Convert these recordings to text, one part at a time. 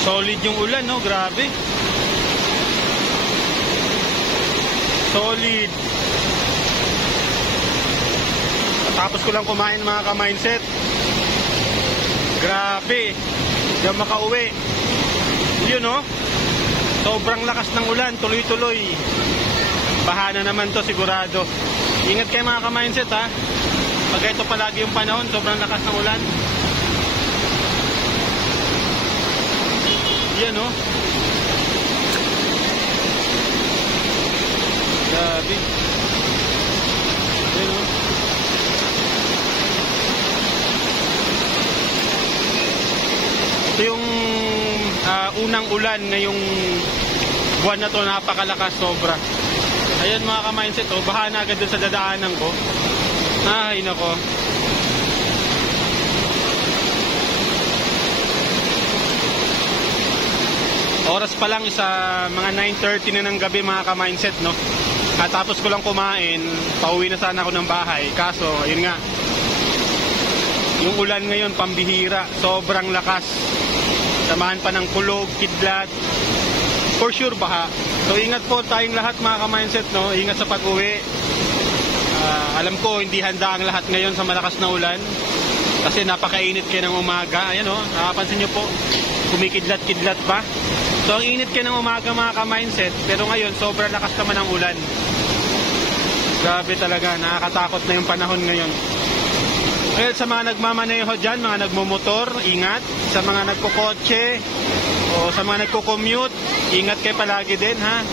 Solid yung ulan, no? Grabe. Solid. Tapos ko lang kumain mga ka-mindset. Grabe. Diyan makauwi. Yun, no? Sobrang lakas ng ulan. Tuloy-tuloy. Bahana naman to sigurado. Ingat kayo mga ka-mindset, ha? Pag ito palagi yung panahon, sobrang lakas ng ulan. Yan, no? Grabe. Yan, no? Ito yung unang ulan ngayong buwan na to, napakalakas, sobra. Ayan mga ka-mindset, oh, baha na agad dun sa dadaanan ko. Ay, nako. Oras pa lang isa mga 9:30 na ng gabi mga ka-mindset, no? At tapos ko lang kumain, pauwi na sana ako ng bahay. Kaso, ayun nga, yung ulan ngayon pambihira, sobrang lakas. Samahan pa ng kulog, kidlat, for sure baha. So ingat po tayong lahat mga ka-mindset, no? Ingat sa pag-uwi. Alam ko hindi handa ang lahat ngayon sa malakas na ulan kasi napakainit kayo ng umaga. Ayan, oh, nakapansin nyo po, kumikidlat-kidlat pa. So ang init kayo ng umaga mga ka-mindset, pero ngayon sobrang lakas naman ang ulan. Grabe talaga, nakakatakot na yung panahon ngayon. Well, sa mga nagmamaneho dyan, mga nagmumotor, ingat. Sa mga nagkukotse o sa mga nagkukommute, ingat kayo palagi din, ha?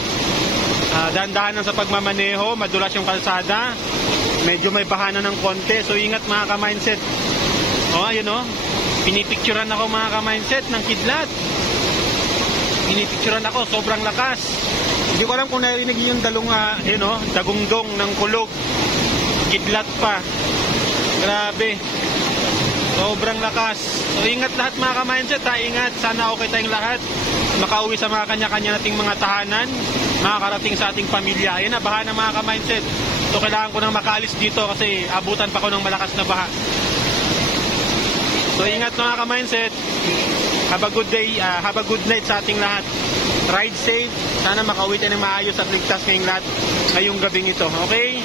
Dahan-dahan lang sa pagmamaneho, madulas yung kalsada, medyo may bahana ng konti, so ingat mga ka-mindset. O, ayun, o, pinipicturan ako mga ka-mindset ng kidlat. Pinipicturan ako, sobrang lakas. Hindi ko alam kung narinig yung dagungdong ng kulog, kidlat pa. Grabe, sobrang lakas. So ingat lahat mga ka-mindset, ha? Ingat, sana okay tayong lahat, makauwi sa mga kanya-kanya nating mga tahanan, makakarating sa ating pamilya. Ayun na, baha na mga ka-mindset. So kailangan ko nang makaalis dito kasi abutan pa ko ng malakas na baha. So ingat mga ka-mindset. Have a good day, have a good night sa ating lahat. Ride safe. Sana makauwi tayo ng maayos at ligtas ngayong lahat ngayong gabing ito. Okay?